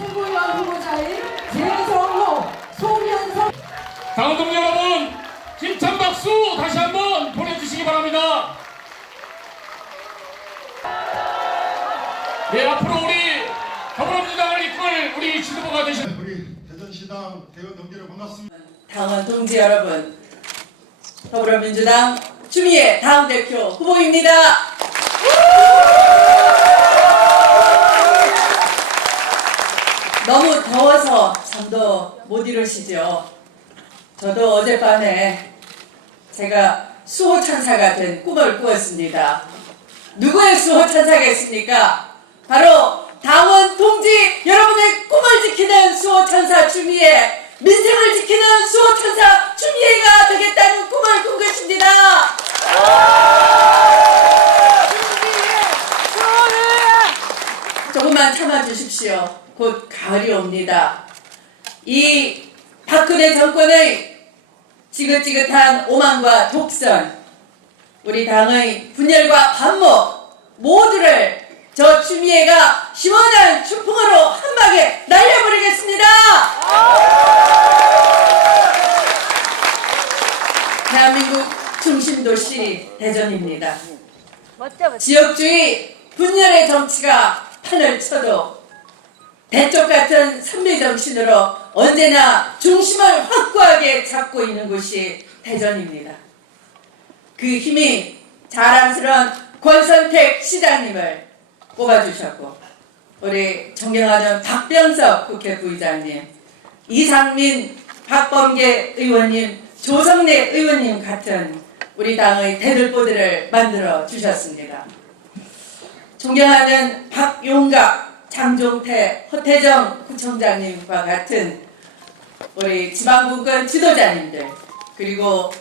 최고위원 후보자인 재성호, 송현석 당원동 여러분, 힘찬 박수 다시 한번 보내주시기 바랍니다. 네, 앞으로 우리 더불어민주당을 이끌 우리 지도부가 되신 우리 대전시당 대원 동지를 반갑습니다. 당원 동지 여러분, 더불어민주당 추미애 당대표 후보입니다. 너무 더워서 잠도 못 이루시죠. 저도 어젯밤에 제가 수호천사가 된 꿈을 꾸었습니다. 누구의 수호천사겠습니까? 바로 당원 동지 여러분의 꿈을 지키는 수호천사 추미애, 민생을 지키는 수호천사 추미애가 되겠다는 꿈을 꾼 것입니다. 조금만 참아주십시오. 곧 가을이 옵니다. 이 박근혜 정권의 지긋지긋한 오만과 독선, 우리 당의 분열과 반목 모두를 저 추미애가 시원한 추풍으로 한 방에 날려버리겠습니다. 대한민국 중심도시 대전입니다. 지역주의 분열의 정치가 판을 쳐도 대쪽 같은 선배정신으로 언제나 중심을 확고하게 잡고 있는 곳이 대전입니다. 그 힘이 자랑스러운 권선택 시장님을 뽑아주셨고, 우리 존경하는 박병석 국회 부의장님, 이상민, 박범계 의원님, 조성래 의원님 같은 우리 당의 대들보들을 만들어 주셨습니다. 존경하는 박용갑, 장종태, 허태정 구청장님과 같은 우리 지방분권 지도자님들, 그리고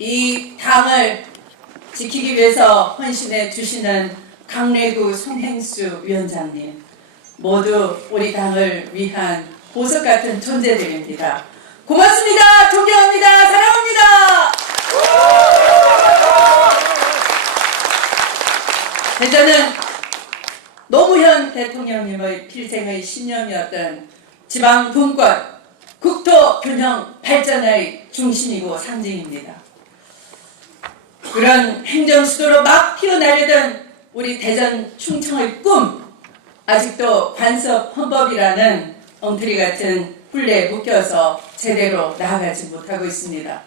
이 당을 지키기 위해서 헌신해 주시는 강래구 송행수 위원장님, 모두 우리 당을 위한 보석 같은 존재들입니다. 고맙습니다. 존경합니다. 사랑합니다. 대전은 노무현 대통령님의 필생의 신념이었던 지방분권, 국토균형 발전의 중심이고 상징입니다. 그런 행정수도로 막 피어나려던 우리 대전 충청의 꿈, 아직도 관섭 헌법이라는 엉터리 같은 굴레에 묶여서 제대로 나아가지 못하고 있습니다.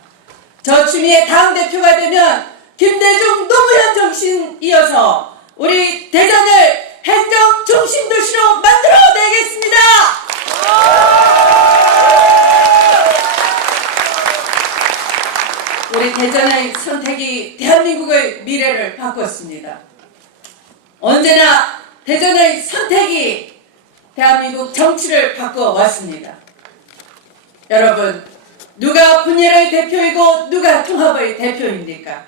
저 추미애 당대표가 되면 김대중 노무현 정신 이어서 우리 대전을 행정 중심 도시로 만들어내겠습니다. 우리 대전의 선택이 대한민국의 미래를 바꿨습니다. 언제나 대전의 선택이 대한민국 정치를 바꿔왔습니다. 여러분, 누가 분열의 대표이고 누가 통합의 대표입니까?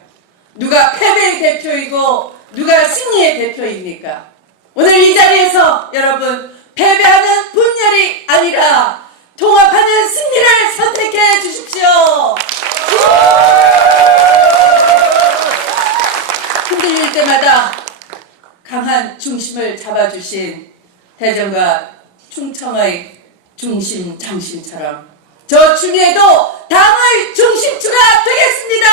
누가 패배의 대표이고 누가 승리의 대표입니까? 오늘 이 자리에서 여러분, 패배하는 분열이 아니라 통합하는 승리를 선택해 주십시오. 흔들릴 때마다 강한 중심을 잡아주신 대전과 충청의 중심 장심처럼 저 추미애도 당의 중심추가 되겠습니다.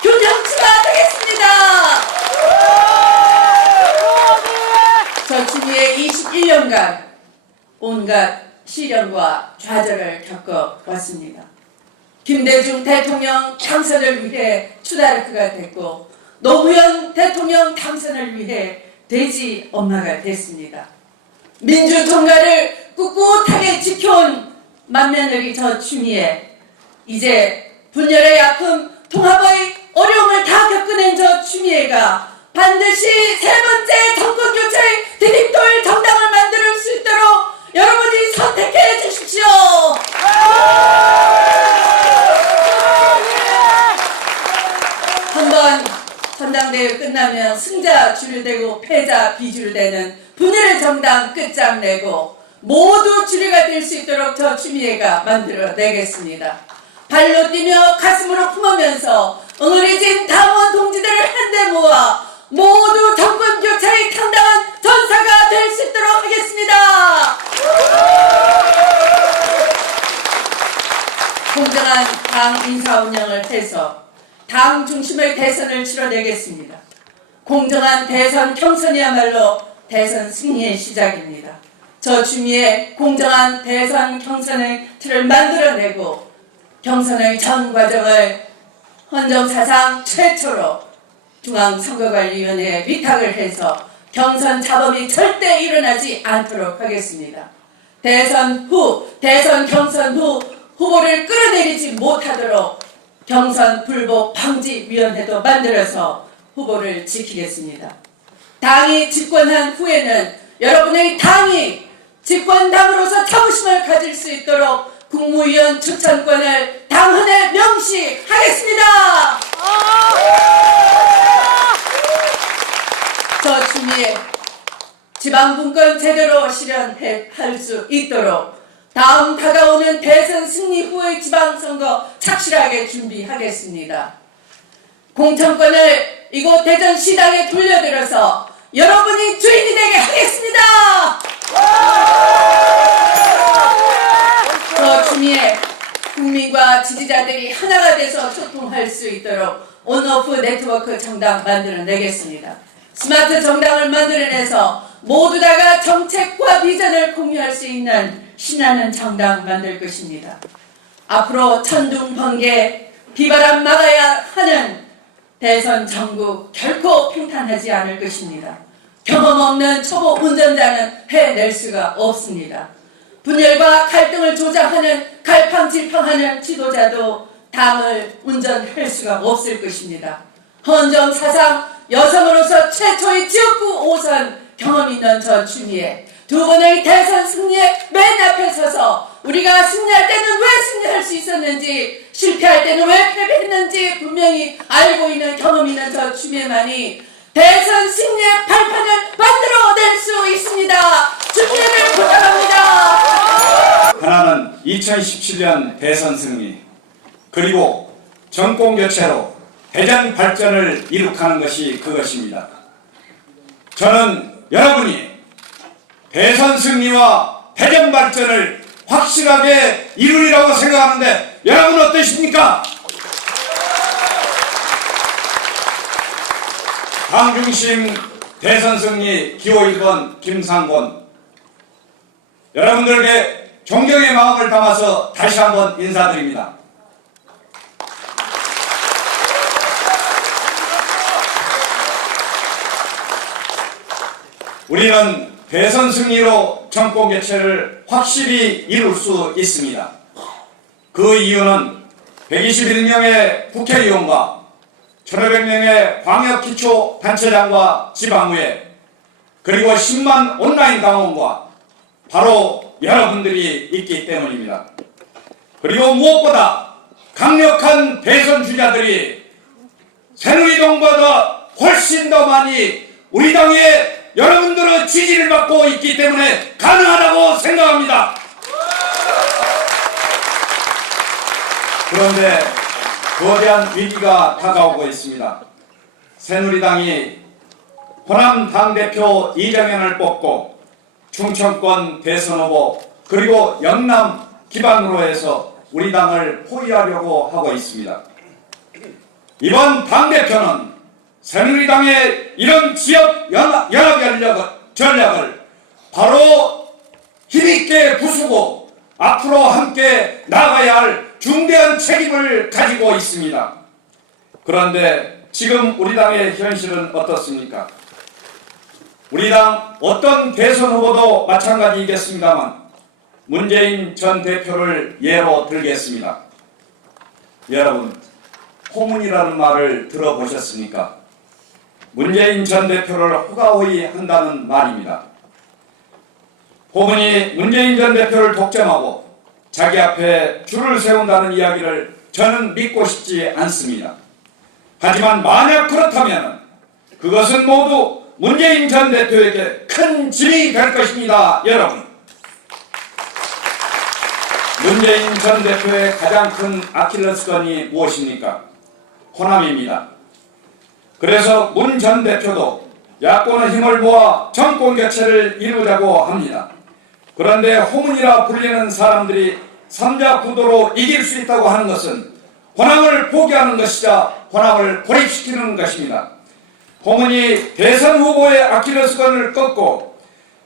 균형추가 되겠습니다. 저 추미애 21년간 온갖 시련과 좌절을 겪어왔습니다. 김대중 대통령 당선을 위해 추다르크가 됐고, 노무현 대통령 당선을 위해 돼지 엄마가 됐습니다. 민주통과를 꿋꿋하게 지켜온 맏며느리 저 추미애, 이제 분열의 아픔, 통합의 어려움을 다 겪어낸 저 추미애가 반드시 세 번째 정권교체의 디딤돌 정당을 만들 수 있도록 여러분이 선택해 주십시오. 한번 전당대회 끝나면 승자 줄을 대고 패자 비줄을 대는 분열의 정당 끝장내고 모두 주류가 될 수 있도록 저 추미애가 만들어내겠습니다. 발로 뛰며 가슴으로 품으면서 응어리진 당원 동지들을 한데 모아 모두 정권교체의 당당한 전사가 될 수 있도록 하겠습니다. 공정한 당 인사 운영을 해서 당 중심의 대선을 치러내겠습니다. 공정한 대선 경선이야말로 대선 승리의 시작입니다. 저 추미애 공정한 대선 경선의 틀을 만들어내고 경선의 전 과정을 헌정사상 최초로 중앙선거관리위원회에 위탁을 해서 경선 자범이 절대 일어나지 않도록 하겠습니다. 대선 경선 후 후보를 끌어내리지 못하도록 경선 불복 방지위원회도 만들어서 후보를 지키겠습니다. 당이 집권한 후에는 여러분의 당이 집권당으로서 자부심을 가질 수 있도록 국무위원 추천권을 당헌에 명시하겠습니다. 저 추미애 지방분권 제대로 실현할 수 있도록 다음 다가오는 대선 승리 후의 지방선거 착실하게 준비하겠습니다. 공천권을 이곳 대전시당에 돌려드려서 여러분이 주인이 되게 하겠습니다. 저 추미애 국민과 지지자들이 하나가 돼서 소통할 수 있도록 온오프 네트워크 정당 만들어내겠습니다. 스마트 정당을 만들어내서 모두 다가 정책과 비전을 공유할 수 있는 신나는 정당 만들 것입니다. 앞으로 천둥 번개 비바람 막아야 하는 대선 전국 결코 평탄하지 않을 것입니다. 경험 없는 초보 운전자는 해낼 수가 없습니다. 분열과 갈등을 조장하는 갈팡질팡하는 지도자도 당을 운전할 수가 없을 것입니다. 헌정사상 여성으로서 최초의 지역구 5선 경험 있는 저 추미애 두 번의 대선 승리에 맨 앞에 서서 우리가 승리할 때는 왜 승리할 수 있었는지 실패할 때는 왜 패배했는지 분명히 알고 있는 경험 있는 저 추미애만이 대선 승리의 발판을 만들어낼 수 있습니다. 추미애를 부탁합니다. 하나는 2017년 대선 승리 그리고 정권 교체로 대전 발전을 이룩하는 것이 그것입니다. 저는 여러분이 대선 승리와 대전 발전을 확실하게 이루리라고 생각하는데 여러분 어떠십니까? 당중심 대선 승리 기호 1번 김상곤 여러분들에게 존경의 마음을 담아서 다시 한번 인사드립니다. 우리는 대선 승리로 정권 교체를 확실히 이룰 수 있습니다. 그 이유는 121명의 국회의원과 1,500명의 광역기초단체장과 지방의회 그리고 10만 온라인 당원과 바로 여러분들이 있기 때문입니다. 그리고 무엇보다 강력한 대선 주자들이 새누리당보다 훨씬 더 많이 우리 당의 여러분들의 지지를 받고 있기 때문에 가능하다고 생각합니다. 그런데 거대한 위기가 다가오고 있습니다. 새누리당이 호남 당대표 이정현을 뽑고 충청권 대선 후보 그리고 영남 기반으로 해서 우리 당을 포위하려고 하고 있습니다. 이번 당대표는 새누리당의 이런 지역 연합 전략을 바로 힘있게 부수고 앞으로 함께 나가야 할 중대한 책임을 가지고 있습니다. 그런데 지금 우리 당의 현실은 어떻습니까? 우리 당 어떤 대선 후보도 마찬가지이겠습니다만 문재인 전 대표를 예로 들겠습니다. 여러분, 호문이라는 말을 들어보셨습니까? 문재인 전 대표를 호가호위 한다는 말입니다. 호문이 문재인 전 대표를 독점하고 자기 앞에 줄을 세운다는 이야기를 저는 믿고 싶지 않습니다. 하지만 만약 그렇다면 그것은 모두 문재인 전 대표에게 큰 짐이 될 것입니다. 여러분, 문재인 전 대표의 가장 큰 아킬레스건이 무엇입니까? 호남입니다. 그래서 문 전 대표도 야권의 힘을 모아 정권 교체를 이루자고 합니다. 그런데 호문이라 불리는 사람들이 3자 구도로 이길 수 있다고 하는 것은 호남을 포기하는 것이자 호남을 고립시키는 것입니다. 홍은희 대선 후보의 아킬레스건을 꺾고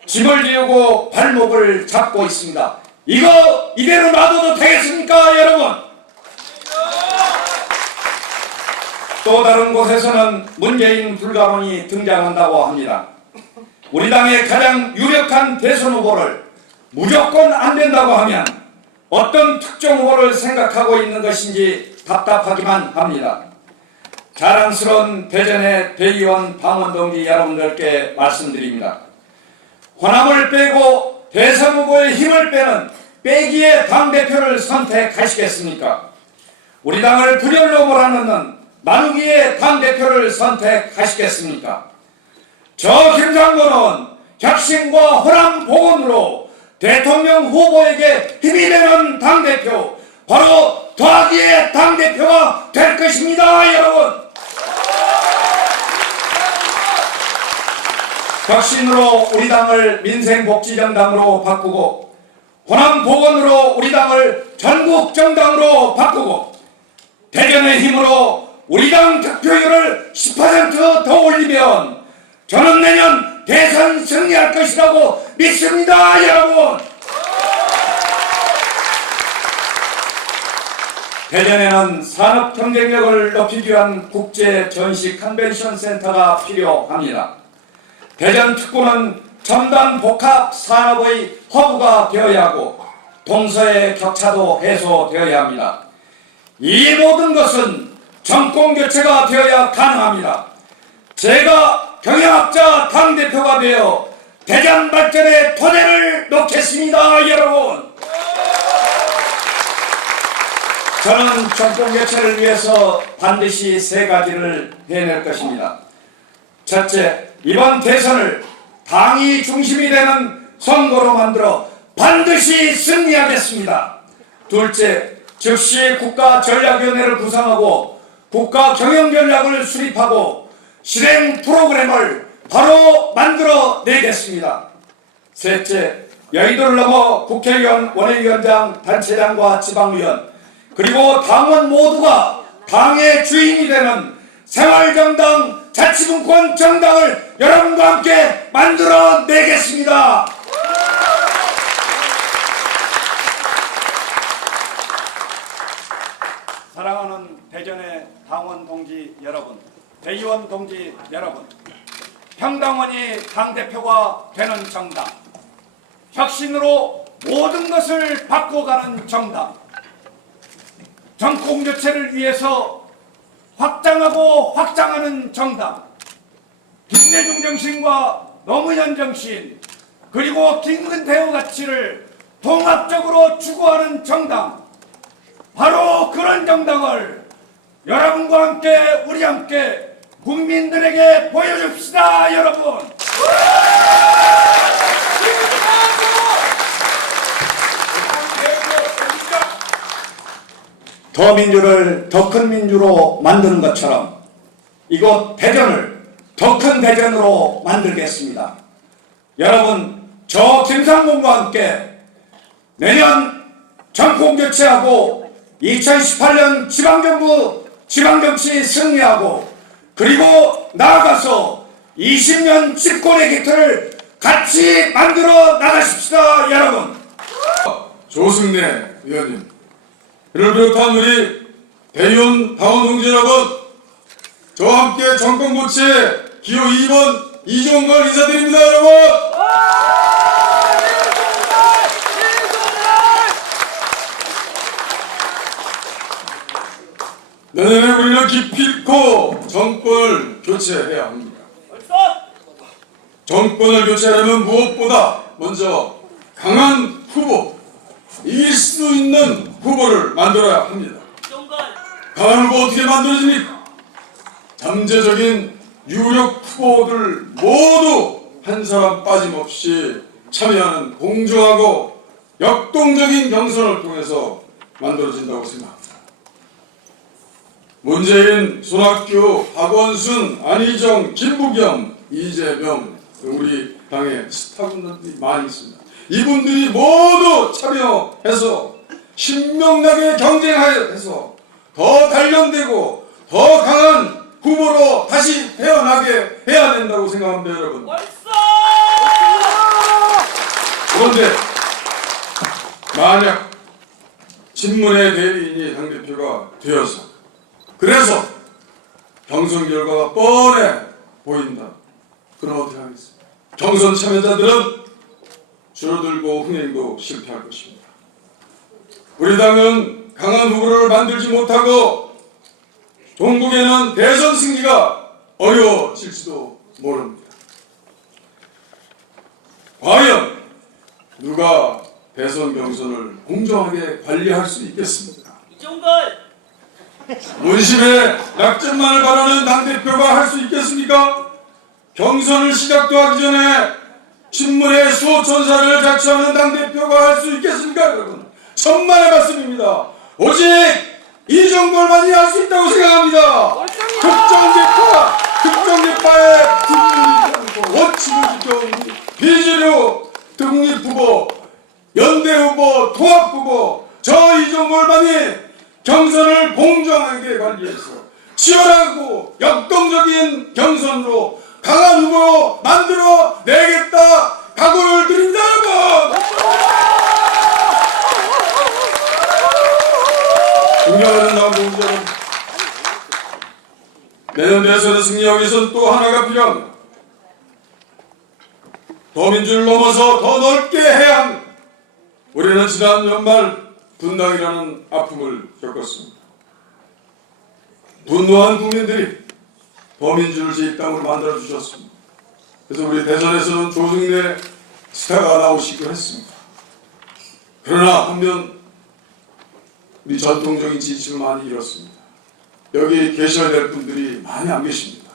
짐을 지우고 발목을 잡고 있습니다. 이거 이대로 놔둬도 되겠습니까, 여러분? 또 다른 곳에서는 문재인 불가론이 등장한다고 합니다. 우리 당의 가장 유력한 대선 후보를 무조건 안 된다고 하면 어떤 특정 후보를 생각하고 있는 것인지 답답하기만 합니다. 자랑스러운 대전의 대의원 당원동지 여러분들께 말씀드립니다. 호남을 빼고 대선 후보의 힘을 빼는 빼기의 당대표를 선택하시겠습니까? 우리 당을 분열로 몰아넣는 나누기의 당대표를 선택하시겠습니까? 저 김상곤은 혁신과 호남 복원으로 대통령 후보에게 힘이 되는 당대표, 바로 더하기의 당대표가 될 것입니다, 여러분. 혁신으로 우리 당을 민생복지정당으로 바꾸고 호남 복원으로 우리 당을 전국정당으로 바꾸고 대전의 힘으로 우리 당 득표율을 10% 더 올리면 저는 내년 대선 승리할 것이라고 믿습니다, 여러분. 대전에는 산업 경쟁력을 높이기 위한 국제 전시 컨벤션 센터가 필요합니다. 대전 특구는 첨단 복합 산업의 허브가 되어야 하고 동서의 격차도 해소되어야 합니다. 이 모든 것은 정권 교체가 되어야 가능합니다. 제가 경영학자 당대표가 되어 대전 발전의 토대를 놓겠습니다, 여러분. 저는 정권 교체를 위해서 반드시 세 가지를 해낼 것입니다. 첫째, 이번 대선을 당이 중심이 되는 선거로 만들어 반드시 승리하겠습니다. 둘째, 즉시 국가전략위원회를 구성하고 국가경영전략을 수립하고 실행 프로그램을 바로 만들어내겠습니다. 셋째, 여의도를 넘어 국회의원, 원외위원장, 단체장과 지방의원 그리고 당원 모두가 당의 주인이 되는 생활정당, 자치분권 정당을 여러분과 함께 만들어내겠습니다. 사랑하는 대전의 당원 동지 여러분, 대의원 동지 여러분, 평당원이 당대표가 되는 정당, 혁신으로 모든 것을 바꿔가는 정당, 정권 교체를 위해서 확장하고 확장하는 정당, 김대중 정신과 노무현 정신 그리고 김근태의 가치를 통합적으로 추구하는 정당, 바로 그런 정당을 여러분과 함께 우리 함께 국민들에게 보여줍시다, 여러분. 더 민주를 더 큰 민주로 만드는 것처럼 이곳 대전을 더 큰 대전으로 만들겠습니다. 여러분, 저 김상곤과 함께 내년 정권 교체하고 2018년 지방정부 지방정치 승리하고 그리고 나아가서 20년 집권의 깃틀을 같이 만들어 나가십시다, 여러분. 조승래 의원님, 이를 비롯한 우리 대의원 당원 동지 여러분, 저와 함께 정권 교체 기호 2번 이종걸 인사드립니다, 여러분. 내년에 우리는 기필코 정권을 교체해야 합니다. 정권을 교체하려면 무엇보다 먼저 강한 후보, 이길 수 있는 후보를 만들어야 합니다. 강한 후보 어떻게 만들어집니까? 잠재적인 유력 후보들 모두 한 사람 빠짐없이 참여하는 공정하고 역동적인 경선을 통해서 만들어진다고 생각합니다. 문재인, 손학규, 박원순, 안희정, 김부겸, 이재명, 우리 당의 스타분들이 많이 있습니다. 이분들이 모두 참여해서 신명나게 경쟁하여서 더 단련되고 더 강한 후보로 다시 태어나게 해야 된다고 생각합니다, 여러분. 그런데 만약 친문의 대리인이 당대표가 되어서 그래서 경선 결과가 뻔해 보인다. 그럼 어떻게 하겠습니까? 경선 참여자들은 줄어들고 흥행도 실패할 것입니다. 우리 당은 강한 후보를 만들지 못하고 종국에는 대선 승리가 어려워질지도 모릅니다. 과연 누가 대선 경선을 공정하게 관리할 수 있겠습니까? 문심의 낙점만을 바라는 당대표가 할 수 있겠습니까? 경선을 시작도 하기 전에 친문의 수호천사를 자처하는 당대표가 할 수 있겠습니까, 여러분? 천만의 말씀입니다. 오직 이정걸만이 할 수 있다고 생각합니다. 특정 계파의 국민이 원칙을 지켜온 비주류 독립후보, 연대후보, 통합후보, 저 이정걸만이 경선을 공정하게 관리해서 치열하고 역동적인 경선으로 강한 후보로 만들어 내겠다 각오를 드립니다, 여러분. 존경하는 남동지 여러분, 내년 대선에 승리하기 위해서는 또 하나가 필요합니다. 더민주를 넘어서 더 넓게 해야 합니다. 우리는 지난 연말 분당이라는 아픔을 겪었습니다. 분노한 국민들이 더민주를 제2당으로 만들어주셨습니다. 그래서 우리 대선에서는 조승래 스타가 나오시기도 했습니다. 그러나 한편 우리 전통적인 지지층을 많이 잃었습니다. 여기 계셔야 될 분들이 많이 안 계십니다.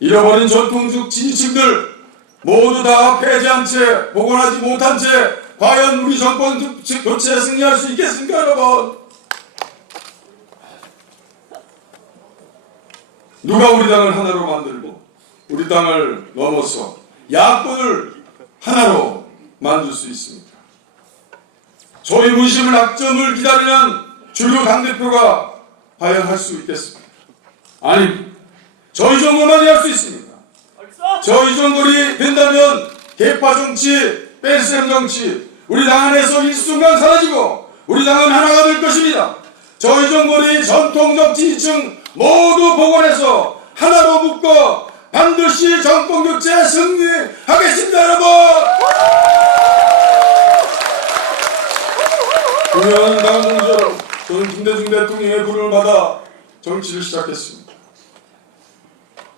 잃어버린 전통적 지지층들 모두 다 패배한 채, 복원하지 못한 채 과연 우리 정권 교체에 승리할 수 있겠습니까, 여러분? 누가 우리 당을 하나로 만들고 우리 당을 넘어서 야권을 하나로 만들 수 있습니까? 소위 문심을 낙점을 기다리는 주류 당대표가 과연 할 수 있겠습니까? 아니, 저희 정권만이 할 수 있습니다. 저희 정권이 된다면 계파 정치, 뺄셈 정치, 우리 당 안에서 일순간 사라지고 우리 당은 하나가 될 것입니다. 저희 정권이 전통적 지지층 모두 복원해서 하나로 묶어 반드시 정권 교체 승리하겠습니다, 여러분. 존경하는 당공자 여러분, 저는 김대중 대통령의 부름을 받아 정치를 시작했습니다.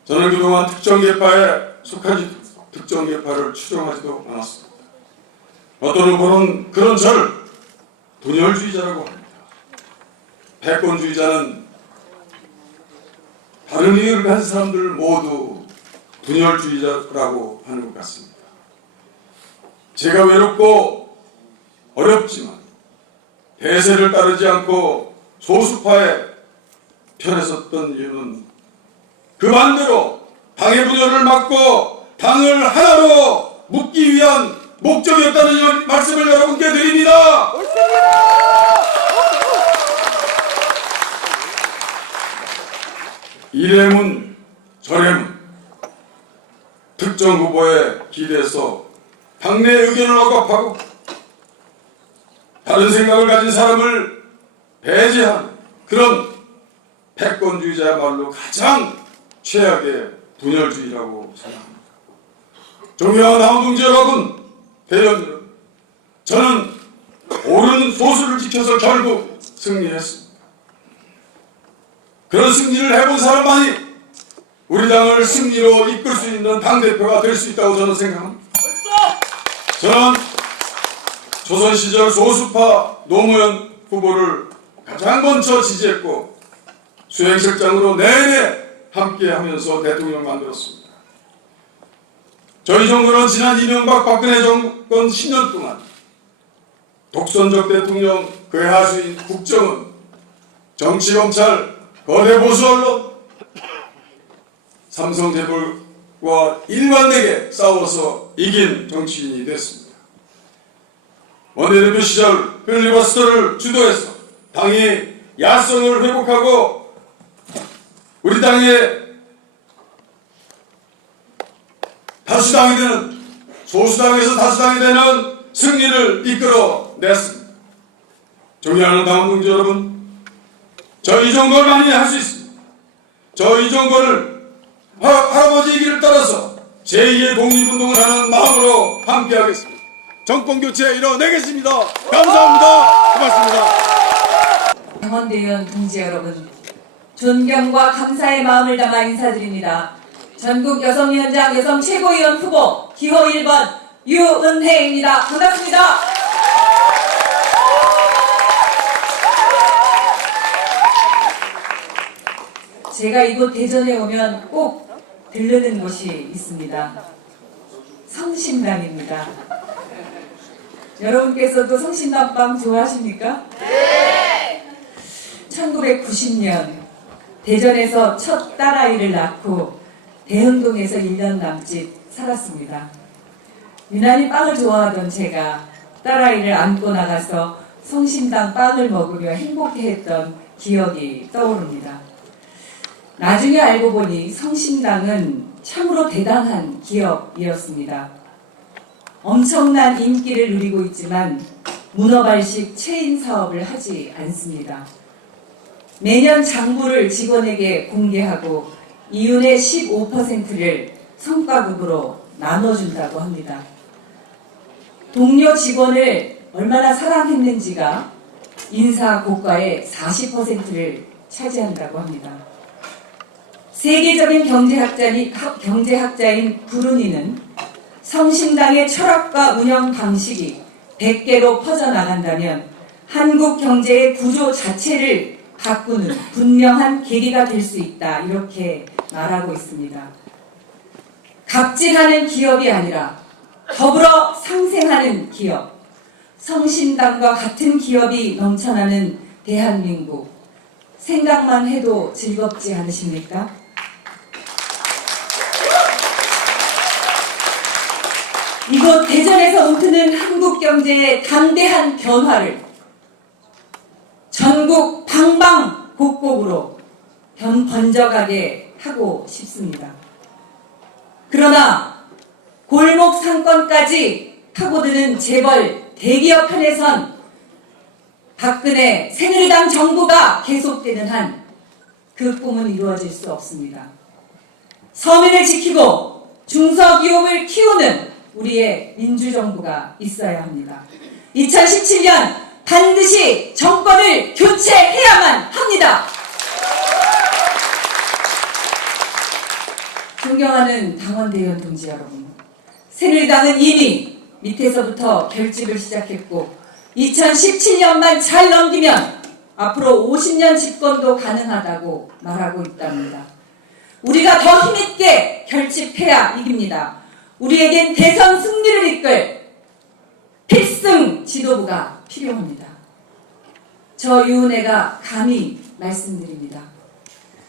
저는 그동안 특정 계파에 속하지 특정 계파를 추종하지도 않았습니다. 어떤 후보는 그런 저를 분열주의자라고 합니다. 패권주의자는 다른 의견을 가진 사람들 모두 분열주의자라고 하는 것 같습니다. 제가 외롭고 어렵지만 대세를 따르지 않고 소수파의 편에 섰던 이유는 그 반대로 당의 분열을 막고 당을 하나로 묶기 위한 목적이었다는 말씀을 여러분께 드립니다. 이래문 저래문 특정 후보에 기대서 당내 의견을 억압하고 다른 생각을 가진 사람을 배제하는 그런 패권주의자야말로 가장 최악의 분열주의라고 생각합니다. 존경하는 당동지 여러분, 대의원 여러분, 저는 옳은 소수를 지켜서 결국 승리했습니다. 그런 승리를 해본 사람만이 우리 당을 승리로 이끌 수 있는 당대표가 될 수 있다고 저는 생각합니다. 저는 조선 시절 소수파 노무현 후보를 가장 먼저 지지했고 수행실장으로 내내 함께 하면서 대통령 만들었습니다. 저희 정부는 지난 이명박 박근혜 정권 10년 동안 독선적 대통령, 그의 하수인 국정은, 정치검찰, 거대 보수 언론, 삼성재벌과 일관되게 싸워서 이긴 정치인이 됐습니다. 원내대표 시절 필리버스터를 주도해서 당이 야성을 회복하고 우리 당의 다수당이 되는, 소수당에서 다수당이 되는 승리를 이끌어냈습니다. 존경하는 당원 동지 여러분, 저 이종걸 많이 할 수 있습니다. 저 이종걸을 할아버지의 길을 따라서 제2의 독립운동을 하는 마음으로 함께하겠습니다. 정권교체 이뤄내겠습니다. 감사합니다. 고맙습니다. 당원대의원 동지 여러분, 존경과 감사의 마음을 담아 인사드립니다. 전국 여성위원장 여성 최고위원 후보 기호 1번 유은혜입니다. 반갑습니다. 제가 이곳 대전에 오면 꼭 들르는 곳이 있습니다. 성심당입니다. 여러분께서도 성심당빵 좋아하십니까? 네! 1990년 대전에서 첫 딸아이를 낳고 대흥동에서 1년 남짓 살았습니다. 유난히 빵을 좋아하던 제가 딸아이를 안고 나가서 성심당 빵을 먹으며 행복해했던 기억이 떠오릅니다. 나중에 알고 보니 성심당은 참으로 대단한 기업이었습니다. 엄청난 인기를 누리고 있지만 문어발식 체인 사업을 하지 않습니다. 매년 장부를 직원에게 공개하고 이윤의 15%를 성과급으로 나눠준다고 합니다. 동료 직원을 얼마나 사랑했는지가 인사 고과의 40%를 차지한다고 합니다. 세계적인 경제학자인 브루니는 성심당의 철학과 운영 방식이 100개로 퍼져나간다면 한국 경제의 구조 자체를 바꾸는 분명한 계기가 될 수 있다, 이렇게 말하고 있습니다. 갑질하는 기업이 아니라 더불어 상생하는 기업, 성심당과 같은 기업이 넘쳐나는 대한민국, 생각만 해도 즐겁지 않으십니까? 이곳 대전에서 움트는 한국 경제의 담대한 변화를 전국 방방곡곡으로 번져가게 하고 싶습니다. 그러나 골목 상권까지 파고드는 재벌 대기업 편에선 박근혜 새누리당 정부가 계속되는 한 그 꿈은 이루어질 수 없습니다. 서민을 지키고 중소기업을 키우는 우리의 민주정부가 있어야 합니다. 2017년 반드시 정권을 교체해야만 합니다. 존경하는 당원대의원 동지 여러분, 새누리당은 이미 밑에서부터 결집을 시작했고 2017년만 잘 넘기면 앞으로 50년 집권도 가능하다고 말하고 있답니다. 우리가 더 힘있게 결집해야 이깁니다. 우리에겐 대선 승리를 이끌 필승 지도부가 필요합니다. 저 유은혜가 감히 말씀드립니다.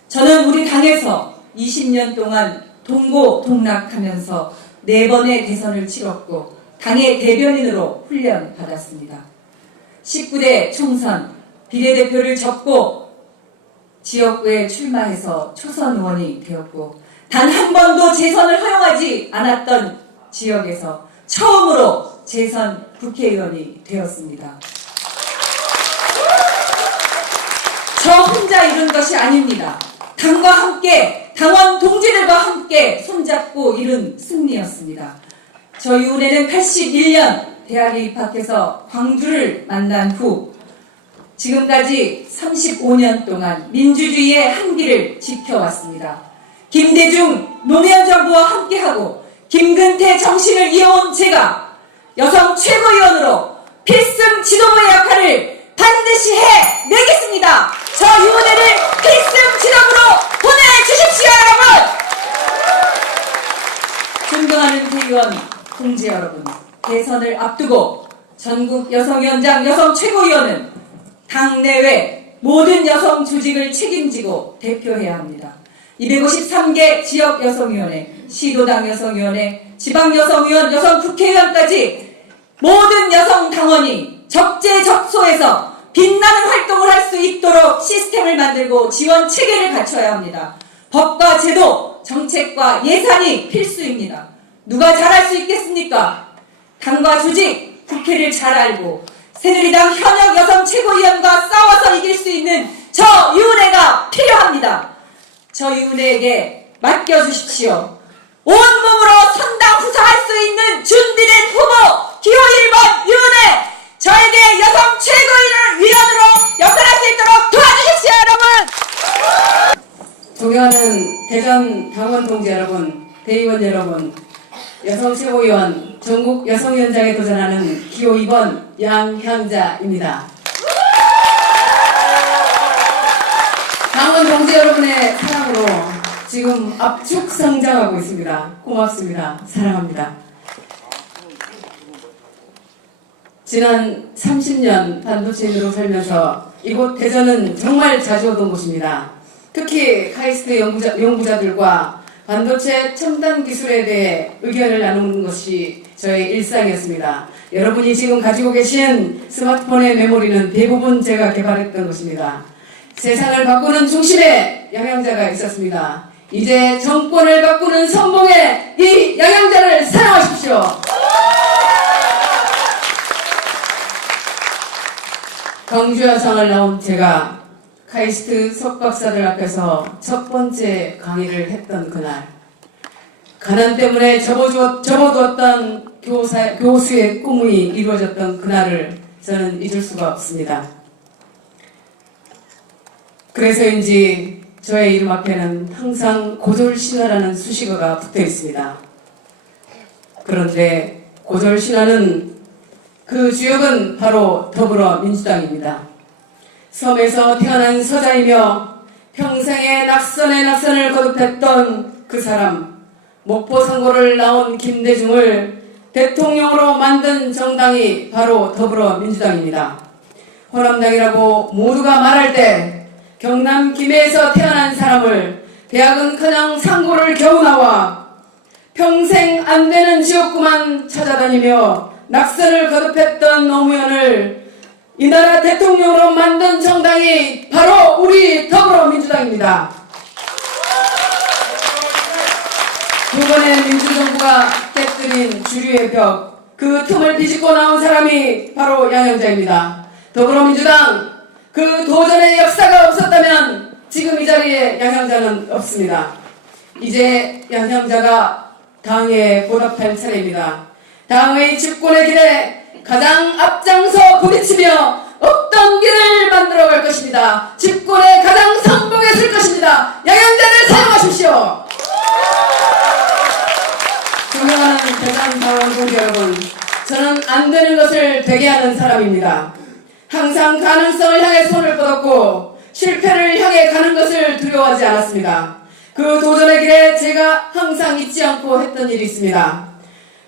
저는 우리 당에서 20년 동안 동고동락하면서 4번의 대선을 치렀고 당의 대변인으로 훈련받았습니다. 19대 총선 비례대표를 접고 지역구에 출마해서 초선 의원이 되었고 단 한 번도 재선을 허용하지 않았던 지역에서 처음으로 재선 국회의원이 되었습니다. 저 혼자 이룬 것이 아닙니다. 당과 함께, 당원 동지들과 함께 손잡고 이룬 승리였습니다. 저 유은혜는 81년 대학에 입학해서 광주를 만난 후 지금까지 35년 동안 민주주의의 한기를 지켜왔습니다. 김대중 노무현 정부와 함께하고 김근태 정신을 이어온 제가 여성 최고위원으로 필승 지도부의 역할을 반드시 해내겠습니다. 저 유은혜를 필승 지도부로 보내주십시오, 여러분. 존경하는 대의원 동지 여러분, 대선을 앞두고 전국 여성위원장 여성 최고위원은 당내외 모든 여성 조직을 책임지고 대표해야 합니다. 253개 지역 여성위원회, 시도당 여성위원회, 지방 여성위원, 여성 국회의원까지 모든 여성 당원이 적재적소에서 빛나는 활동을 할 수 있도록 시스템을 만들고 지원 체계를 갖춰야 합니다. 법과 제도, 정책과 예산이 필수입니다. 누가 잘할 수 있겠습니까? 당과 조직, 국회를 잘 알고 새누리당 현역 여성 최고위원과 싸워서 이길 수 있는 저 유은혜가 필요합니다. 저 유은혜에게 맡겨주십시오. 온몸으로 선당 후사할 수 있는 준비된 후보 기호 1번 유은혜, 저에게 여성 최고위원으로 역할할 수 있도록 도와주십시오, 여러분. 존경하는 대전 당원 동지 여러분, 대의원 여러분, 여성 최고위원 전국 여성위원장에 도전하는 기호 2번 양향자입니다. 당원 동지 여러분의 사랑으로 지금 압축 성장하고 있습니다. 고맙습니다. 사랑합니다. 지난 30년 반도체인으로 살면서 이곳 대전은 정말 자주 오던 곳입니다. 특히 카이스트 연구자들과 반도체 첨단 기술에 대해 의견을 나누는 것이 저의 일상이었습니다. 여러분이 지금 가지고 계신 스마트폰의 메모리는 대부분 제가 개발했던 것입니다. 세상을 바꾸는 중심에 양향자가 있었습니다. 이제 정권을 바꾸는 선봉에 이 양향자를 사랑하십시오. 광주 여성을 나온 제가 카이스트 석박사들 앞에서 첫 번째 강의를 했던 그날, 가난 때문에 접어두었던 교수의 꿈이 이루어졌던 그날을 저는 잊을 수가 없습니다. 그래서인지 저의 이름 앞에는 항상 고졸신화라는 수식어가 붙어 있습니다. 그런데 고졸신화는 그 주역은 바로 더불어민주당입니다. 섬에서 태어난 서자이며 평생의 낙선을 거듭했던 그 사람, 목포상고를 나온 김대중을 대통령으로 만든 정당이 바로 더불어민주당입니다. 호남당이라고 모두가 말할 때 경남 김해에서 태어난 사람을 대학은커녕 상고를 겨우 나와 평생 안 되는 지역구만 찾아다니며 낙선을 거듭했던 노무현을 이 나라 대통령으로 만든 정당이 바로 우리 더불어민주당입니다. 두 번의 민주정부가 깨뜨린 주류의 벽, 그 틈을 비집고 나온 사람이 바로 양향자입니다. 더불어민주당, 그 도전의 역사가 없었다면 지금 이 자리에 양향자는 없습니다. 이제 양향자가 당에 보답할 차례입니다. 당의 집권의 길에 가장 앞장서 부딪히며 없던 길을 만들어갈 것입니다. 집권에 가장 성공했을 것입니다. 양향자를 사용하십시오. 존경하는 대전 당원 동지 여러분, 저는 안 되는 것을 되게 하는 사람입니다. 항상 가능성을 향해 손을 뻗었고 실패를 향해 가는 것을 두려워하지 않았습니다. 그 도전의 길에 제가 항상 잊지 않고 했던 일이 있습니다.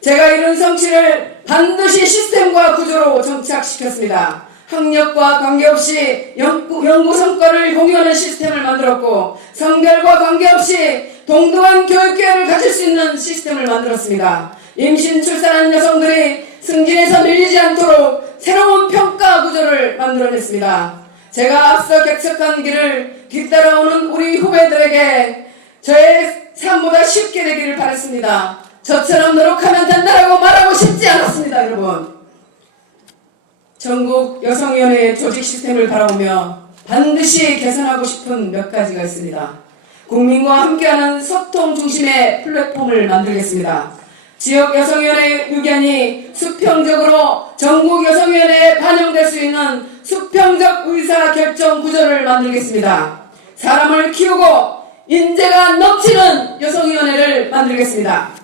제가 이룬 성취를 반드시 시스템과 구조로 정착시켰습니다. 학력과 관계없이 연구 성과를 공유하는 시스템을 만들었고 성별과 관계없이 동등한 교육 기회를 가질 수 있는 시스템을 만들었습니다. 임신 출산한 여성들이 승진에서 밀리지 않도록 새로운 평가 구조를 만들어냈습니다. 제가 앞서 개척한 길을 뒤따라오는 우리 후배들에게 저의 삶보다 쉽게 되기를 바랐습니다. 저처럼 노력하면 된다라고 말하고 싶지 않았습니다, 여러분. 전국 여성위원회 조직 시스템을 바라보며 반드시 개선하고 싶은 몇 가지가 있습니다. 국민과 함께하는 소통 중심의 플랫폼을 만들겠습니다. 지역 여성위원회 의견이 수평적으로 전국 여성위원회에 반영될 수 있는 수평적 의사결정 구조를 만들겠습니다. 사람을 키우고 인재가 넘치는 여성위원회를 만들겠습니다.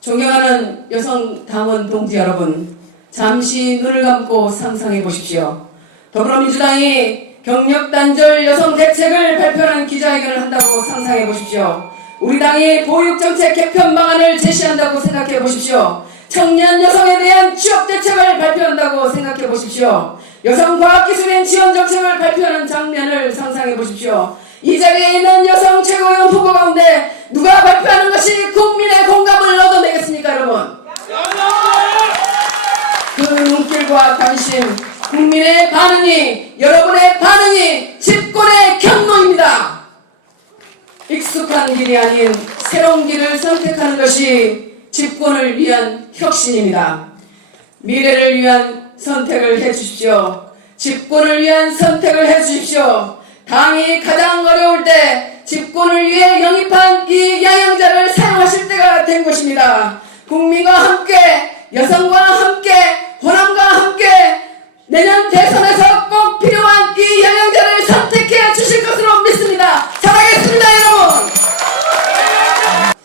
존경하는 여성 당원 동지 여러분, 잠시 눈을 감고 상상해 보십시오. 더불어민주당이 경력단절 여성 대책을 발표하는 기자회견을 한다고 상상해 보십시오. 우리 당이 보육정책 개편 방안을 제시한다고 생각해 보십시오. 청년 여성에 대한 취업 대책을 발표한다고 생각해 보십시오. 여성 과학기술인 지원 정책을 발표하는 장면을 상상해 보십시오. 이 자리에 있는 여성 최고위원 후보 가운데 누가 발표하는 것이 국민의 공감을 얻어내겠습니까, 여러분? 그 국민의 반응이, 여러분의 반응이 집권의 경로입니다. 익숙한 길이 아닌 새로운 길을 선택하는 것이 집권을 위한 혁신입니다. 미래를 위한 선택을 해주십시오. 집권을 위한 선택을 해주십시오. 당이 가장 어려울 때 집권을 위해 영입한 이 양양자를 사용하실 때가 된 것입니다. 국민과 함께, 여성과 함께, 호남과 함께 내년 대선에서 꼭 필요한 이 양양자를 선택해 주실 것으로 믿습니다. 사랑하겠습니다, 여러분.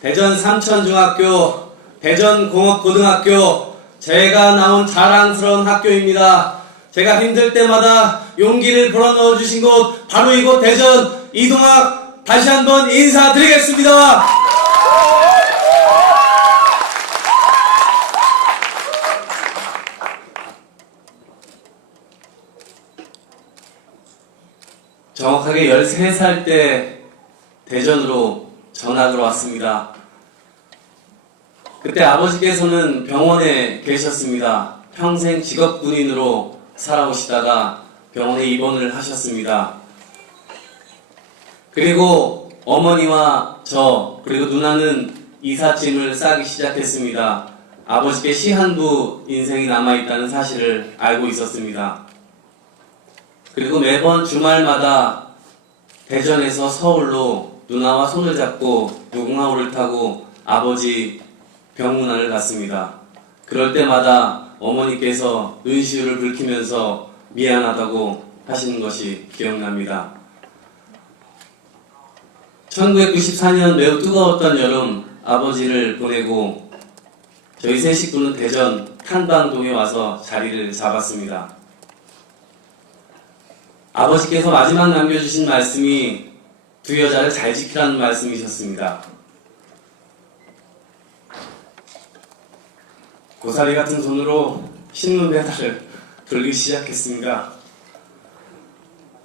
대전 삼천중학교, 대전공업고등학교, 제가 나온 자랑스러운 학교입니다. 제가 힘들 때마다 용기를 불어넣어 주신 곳 바로 이곳 대전 이동학 다시 한번 인사드리겠습니다. 정확하게 13살 때 대전으로 전학을 왔습니다. 그때 아버지께서는 병원에 계셨습니다. 평생 직업군인으로 살아오시다가 병원에 입원을 하셨습니다. 그리고 어머니와 저 그리고 누나는 이삿짐을 싸기 시작했습니다. 아버지께 시한부 인생이 남아있다는 사실을 알고 있었습니다. 그리고 매번 주말마다 대전에서 서울로 누나와 손을 잡고 무궁화호를 타고 아버지 병문안을 갔습니다. 그럴 때마다 어머니께서 눈시울을 붉히면서 미안하다고 하시는 것이 기억납니다. 1994년 매우 뜨거웠던 여름 아버지를 보내고 저희 세 식구는 대전 탄방동에 와서 자리를 잡았습니다. 아버지께서 마지막 남겨주신 말씀이 두 여자를 잘 지키라는 말씀이셨습니다. 고사리 같은 손으로 신문 배달을 돌기 시작했습니다.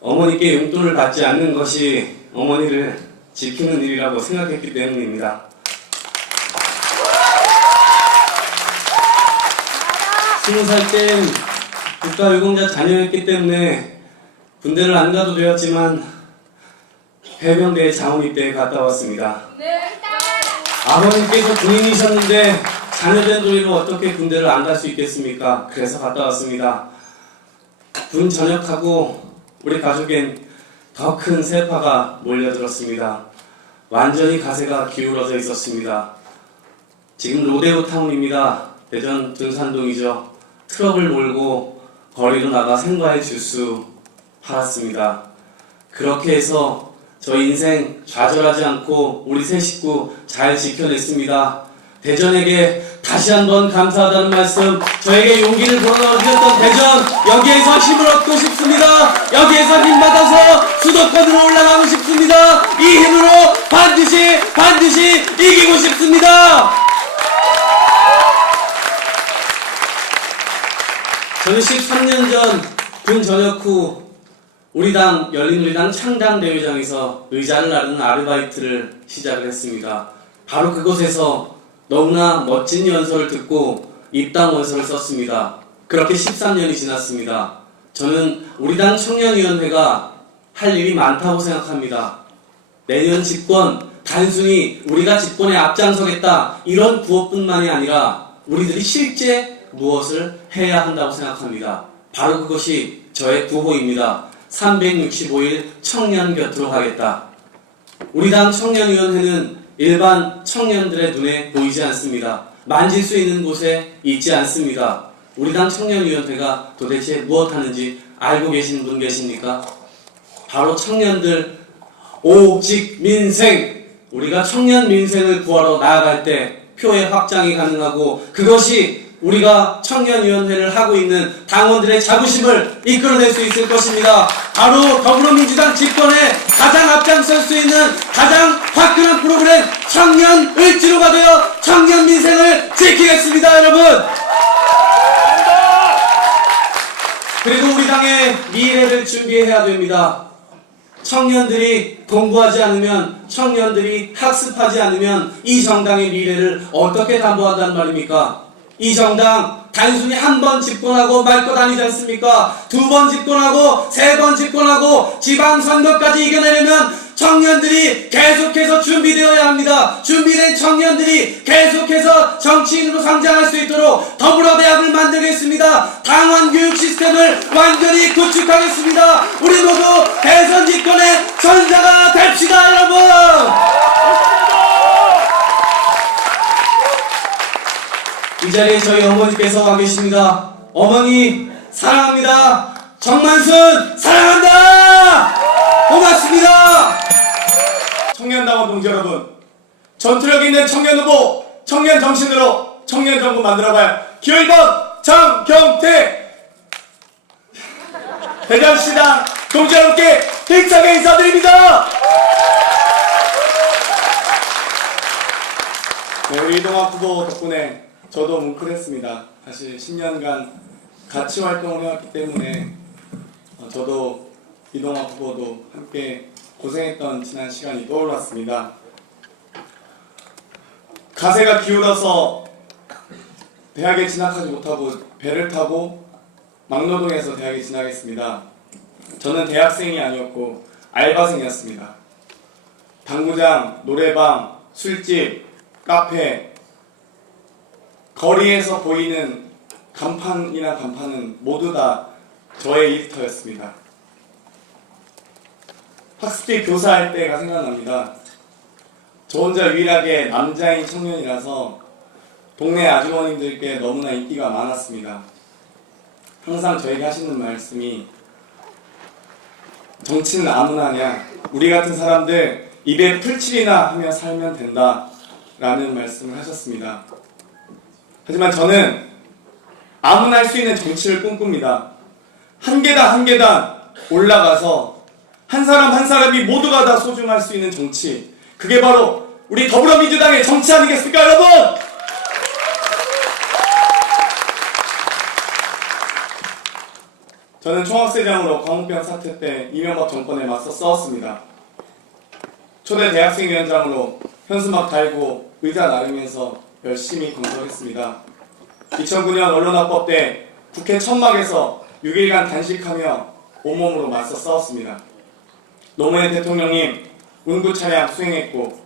어머니께 용돈을 받지 않는 것이 어머니를 지키는 일이라고 생각했기 때문입니다. 20살 땐 국가유공자 자녀였기 때문에 군대를 안 가도 되었지만 해병대 장원입대에 갔다 왔습니다. 아버님께서 군인이셨는데 자녀된 도리로 어떻게 군대를 안 갈 수 있겠습니까? 그래서 갔다 왔습니다. 군 전역하고 우리 가족엔 더 큰 세파가 몰려들었습니다. 완전히 가세가 기울어져 있었습니다. 지금 로데오 타운입니다. 대전 둔산동이죠. 트럭을 몰고 거리로 나가 생과일 주스 팔았습니다. 그렇게 해서 저 인생 좌절하지 않고 우리 세 식구 잘 지켜냈습니다. 대전에게 다시 한번 감사하다는 말씀, 저에게 용기를 불어넣어 주셨던 대전, 여기에서 힘을 얻고 싶습니다. 여기에서 힘받아서 수도권으로 올라가고 싶습니다. 이 힘으로 반드시 이기고 싶습니다. 저는 13년 전 군 전역 후 우리 당 열린우리당 창당대회장에서 의자를 나르는 아르바이트를 시작을 했습니다. 바로 그곳에서 너무나 멋진 연설을 듣고 입당 원서를 썼습니다. 그렇게 13년이 지났습니다. 저는 우리 당 청년위원회가 할 일이 많다고 생각합니다. 내년 집권, 단순히 우리가 집권에 앞장서겠다 이런 구호뿐만이 아니라 우리들이 실제 무엇을 해야 한다고 생각합니다. 바로 그것이 저의 구호입니다. 365일 청년 곁으로 가겠다. 우리 당 청년위원회는 일반 청년들의 눈에 보이지 않습니다. 만질 수 있는 곳에 있지 않습니다. 우리 당 청년위원회가 도대체 무엇 하는지 알고 계시는 분 계십니까? 바로 청년들 오직 민생, 우리가 청년 민생을 구하러 나아갈 때 표의 확장이 가능하고 그것이 우리가 청년위원회를 하고 있는 당원들의 자부심을 이끌어낼 수 있을 것입니다. 바로 더불어민주당 집권에 가장 앞장설 수 있는 가장 화끈한 프로그램 청년 을지로가 되어 청년 민생을 지키겠습니다, 여러분. 그리고 우리 당의 미래를 준비해야 됩니다. 청년들이 공부하지 않으면, 청년들이 학습하지 않으면 이 정당의 미래를 어떻게 담보한단 말입니까? 이 정당 단순히 한 번 집권하고 말 것 아니지 않습니까? 2번 집권하고 3번 집권하고 지방선거까지 이겨내려면 청년들이 계속해서 준비되어야 합니다. 준비된 청년들이 계속해서 정치인으로 성장할 수 있도록 더불어대학을 만들겠습니다. 당원 교육 시스템을 완전히 구축하겠습니다. 우리 모두 대선 집권의 전사가 됩시다, 여러분! 이 자리에 저희 어머니께서 와 계십니다. 어머니 사랑합니다. 정만순 사랑한다. 고맙습니다. 청년당원 동지 여러분, 전투력 있는 청년 후보, 청년 정신으로 청년 정부 만들어갈 기호 1번 장경태 대전시당 동지 여러분께 힘차게 인사드립니다. 네, 우리 이동학 후보 덕분에 저도 뭉클했습니다. 사실 10년간 같이 활동을 해왔기 때문에 저도 이동학 후보도 함께 고생했던 지난 시간이 떠올랐습니다. 가세가 기울어서 대학에 진학하지 못하고 배를 타고 막노동에서 대학에 진학했습니다. 저는 대학생이 아니었고 알바생이었습니다. 당구장, 노래방, 술집, 카페, 거리에서 보이는 간판이나 간판은 모두 다 저의 일터였습니다. 학습지 교사할 때가 생각납니다. 저 혼자 유일하게 남자인 청년이라서 동네 아주머님들께 너무나 인기가 많았습니다. 항상 저에게 하시는 말씀이 정치는 아무나 하냐, 우리 같은 사람들 입에 풀칠이나 하며 살면 된다 라는 말씀을 하셨습니다. 하지만 저는 아무나 할 수 있는 정치를 꿈꿉니다. 한 계단 한 계단 올라가서 한 사람 한 사람이 모두가 다 소중할 수 있는 정치, 그게 바로 우리 더불어민주당의 정치 아니겠습니까, 여러분? 저는 총학생회장으로 광우병 사태 때 이명박 정권에 맞서 싸웠습니다. 초대 대학생위원장으로 현수막 달고 의자 나르면서 열심히 건설했습니다. 2009년 언론화법 때 국회 천막에서 6일간 단식하며 온몸으로 맞서 싸웠습니다. 노무현 대통령님 운구 차량 수행했고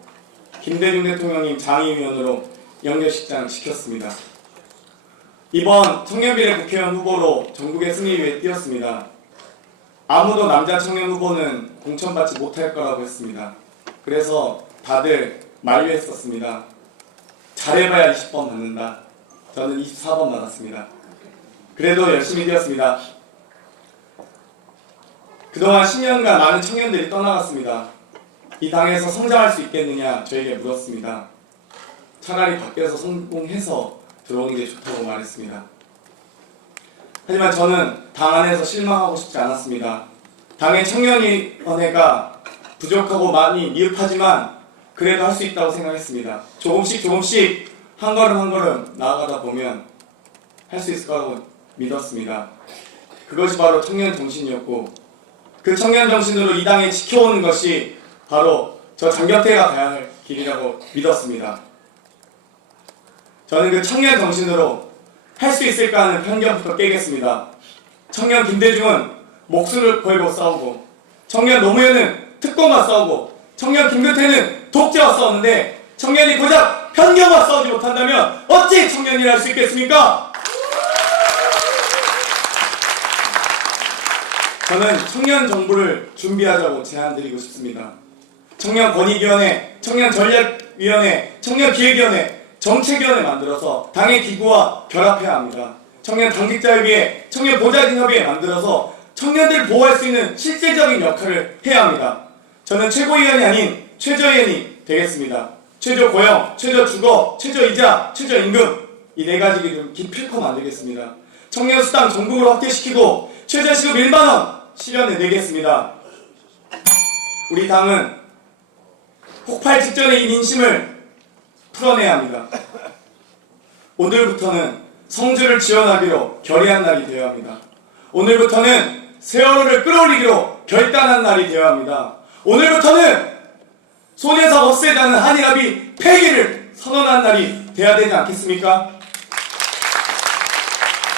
김대중 대통령님 장의위원으로 영결식장 시켰습니다. 이번 청년비례 국회의원 후보로 전국의 승리 위에 뛰었습니다. 아무도 남자 청년 후보는 공천받지 못할 거라고 했습니다. 그래서 다들 만류했었습니다. 잘해봐야 20번 받는다. 저는 24번 받았습니다. 그래도 열심히 뛰었습니다. 그동안 10년간 많은 청년들이 떠나갔습니다. 이 당에서 성장할 수 있겠느냐 저에게 물었습니다. 차라리 밖에서 성공해서 들어오는 게 좋다고 말했습니다. 하지만 저는 당 안에서 실망하고 싶지 않았습니다. 당의 청년위원회가 부족하고 많이 미흡하지만 그래도 할 수 있다고 생각했습니다. 조금씩 한 걸음 한 걸음 나아가다 보면 할 수 있을 거라고 믿었습니다. 그것이 바로 청년 정신이었고 그 청년 정신으로 이 당에 지켜오는 것이 바로 저 장경태가 가야 할 길이라고 믿었습니다. 저는 그 청년 정신으로 할 수 있을까 하는 편견부터 깨겠습니다. 청년 김대중은 목숨을 걸고 싸우고, 청년 노무현은 특권과 싸우고, 청년 김근태는 독재와 싸웠는데 청년이 고작 편견과 싸우지 못한다면 어찌 청년이라 할 수 있겠습니까? 저는 청년 정부를 준비하자고 제안드리고 싶습니다. 청년 권익위원회, 청년 전략위원회, 청년 기획위원회, 정책위원회 만들어서 당의 기구와 결합해야 합니다. 청년 당직자협의회, 청년 보좌진협의회 만들어서 청년들을 보호할 수 있는 실질적인 역할을 해야 합니다. 저는 최고위원이 아닌 최저위원이 되겠습니다. 최저고용, 최저주거, 최저이자, 최저임금 이 네 가지 기준 기필코 만들겠습니다. 청년수당 전국으로 확대시키고 최저시급 1만원 실현해 내겠습니다. 우리 당은 폭발 직전의 이 민심을 풀어내야 합니다. 오늘부터는 성주를 지원하기로 결의한 날이 되어야 합니다. 오늘부터는 세월호를 끌어올리기로 결단한 날이 되어야 합니다. 오늘부터는 소녀사 없애자는 한일합의 폐기를 선언한 날이 돼야 되지 않겠습니까?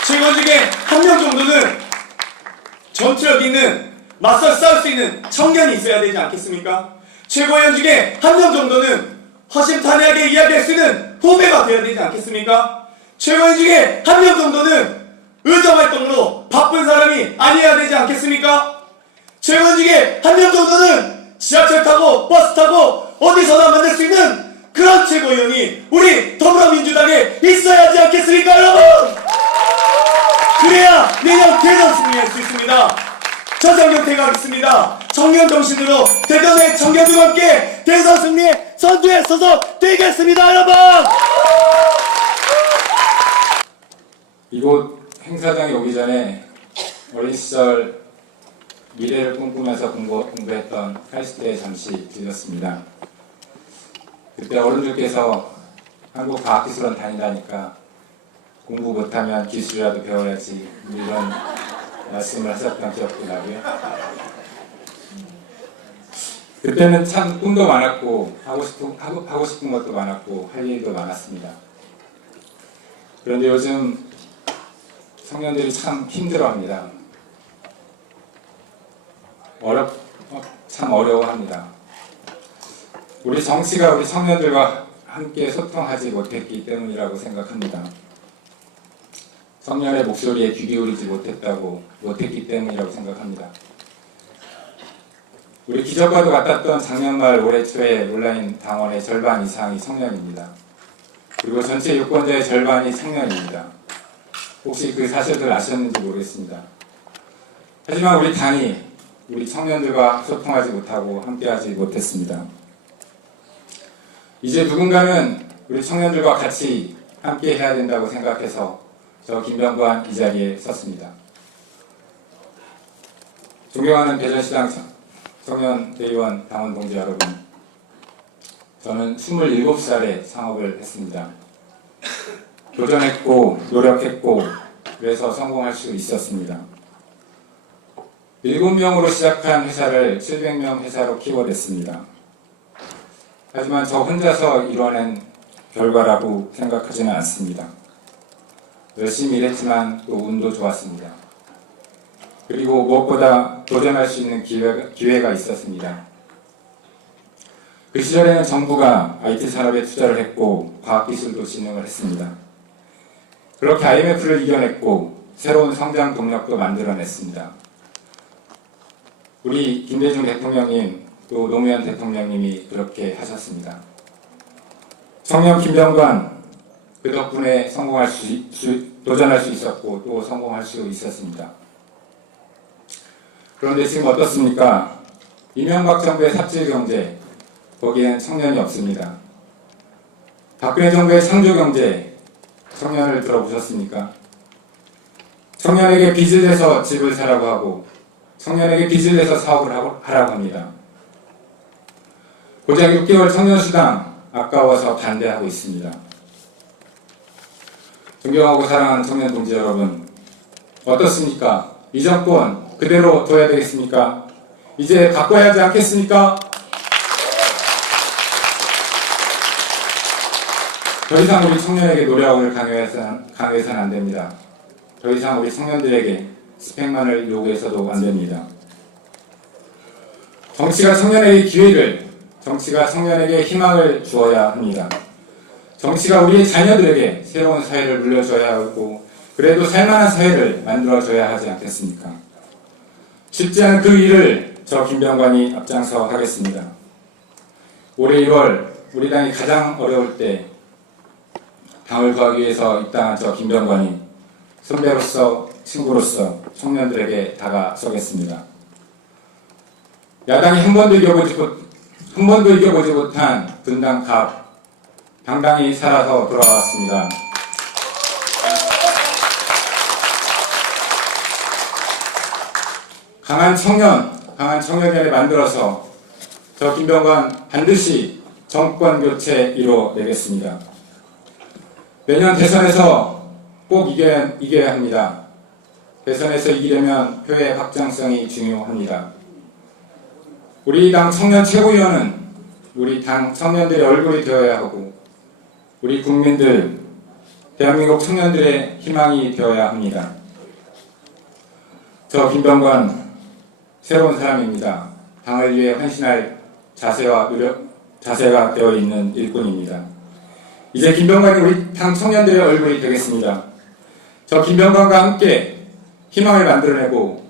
최고원 중에 한 명 정도는 전투력 있는 맞서 싸울 수 있는 청년이 있어야 되지 않겠습니까? 최고위원 중에 한 명 정도는 허심탄회하게 이야기할 수 있는 후배가 되어야 되지 않겠습니까? 최고위원 중에 한 명 정도는 의정활동으로 바쁜 사람이 아니어야 되지 않겠습니까? 최고위원 중에 한 명 정도는 지하철 타고 버스 타고 어디서나 만날 수 있는 그런 최고위원이 우리 더불어민주당에 있어야 하지 않겠습니까, 여러분? 그래야 내년 대선 승리할 수 있습니다. 전성경태가 하겠습니다. 청년 정신으로 대전의 청년들과 함께 대선 승리의 선두에 서서 되겠습니다, 여러분! 이곳 행사장에 오기 전에 어린 시절 미래를 꿈꾸면서 공부했던 칼스트에 잠시 들렸습니다. 그때 어른들께서 한국과학기술원 다닌다니까 공부 못하면 기술이라도 배워야지 이런 말씀을 하셨던 기억도 나고요. 그때는 참 꿈도 많았고 하고 싶은 것도 많았고 할 일도 많았습니다. 그런데 요즘 청년들이 참 힘들어합니다. 참 어려워합니다. 우리 정치가 우리 청년들과 함께 소통하지 못했기 때문이라고 생각합니다. 청년의 목소리에 귀 기울이지 못했기 때문이라고 생각합니다. 우리 기적과도 같았던 작년 말 올해 초에 온라인 당원의 절반 이상이 청년입니다. 그리고 전체 유권자의 절반이 청년입니다. 혹시 그 사실들 아셨는지 모르겠습니다. 하지만 우리 당이 우리 청년들과 소통하지 못하고 함께하지 못했습니다. 이제 누군가는 우리 청년들과 같이 함께 해야 된다고 생각해서 저 김병관 이 자리에 섰습니다. 존경하는 대전시당 청년대의원 당원 동지 여러분, 저는 27살에 창업을 했습니다. 도전했고 노력했고 그래서 성공할 수 있었습니다. 7명으로 시작한 회사를 700명 회사로 키워냈습니다. 하지만 저 혼자서 이뤄낸 결과라고 생각하지는 않습니다. 열심히 일했지만 또 운도 좋았습니다. 그리고 무엇보다 도전할 수 있는 기회가 있었습니다. 그 시절에는 정부가 IT 산업에 투자를 했고 과학기술도 진흥을 했습니다. 그렇게 IMF를 이겨냈고 새로운 성장 동력도 만들어냈습니다. 우리 김대중 대통령님 또 노무현 대통령님이 그렇게 하셨습니다. 청년 김병관 그 덕분에 도전할 수 있었고 또 성공할 수 있었습니다. 그런데 지금 어떻습니까? 이명박 정부의 삽질경제, 거기엔 청년이 없습니다. 박근혜 정부의 창조경제, 청년을 들어보셨습니까? 청년에게 빚을 내서 집을 사라고 하고 청년에게 빚을 내서 사업을 하라고 합니다. 고작 6개월 청년수당 아까워서 반대하고 있습니다. 존경하고 사랑하는 청년 동지 여러분, 어떻습니까? 이 정권 그대로 둬야 되겠습니까? 이제 바꿔야 하지 않겠습니까? 더 이상 우리 청년에게 노력을 강요해서는 안 됩니다. 더 이상 우리 청년들에게 스펙만을 요구해서도 안 됩니다. 정치가 청년에게 기회를, 정치가 청년에게 희망을 주어야 합니다. 정치가 우리의 자녀들에게 새로운 사회를 물려줘야 하고 그래도 살만한 사회를 만들어줘야 하지 않겠습니까? 쉽지 않은 그 일을 저 김병관이 앞장서 하겠습니다. 올해 1월 우리 당이 가장 어려울 때 당을 구하기 위해서 입당한 저 김병관이 선배로서 친구로서 청년들에게 다가서겠습니다. 야당이 한 번도 이겨보지 못한 분당 갑 당당히 살아서 돌아왔습니다. 강한 청년회를 만들어서 저 김병관 반드시 정권 교체 이뤄내겠습니다. 내년 대선에서 꼭 이겨야 합니다. 대선에서 이기려면 표의 확장성이 중요합니다. 우리 당 청년 최고위원은 우리 당 청년들의 얼굴이 되어야 하고 우리 국민들 대한민국 청년들의 희망이 되어야 합니다. 저 김병관 새로운 사람입니다. 당을 위해 헌신할 자세가 되어 있는 일꾼입니다. 이제 김병관이 우리 당 청년들의 얼굴이 되겠습니다. 저 김병관과 함께 희망을 만들어내고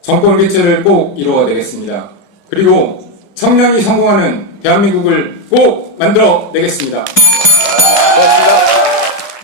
정권 교체를 꼭 이루어내겠습니다. 그리고 청년이 성공하는 대한민국을 꼭 만들어내겠습니다.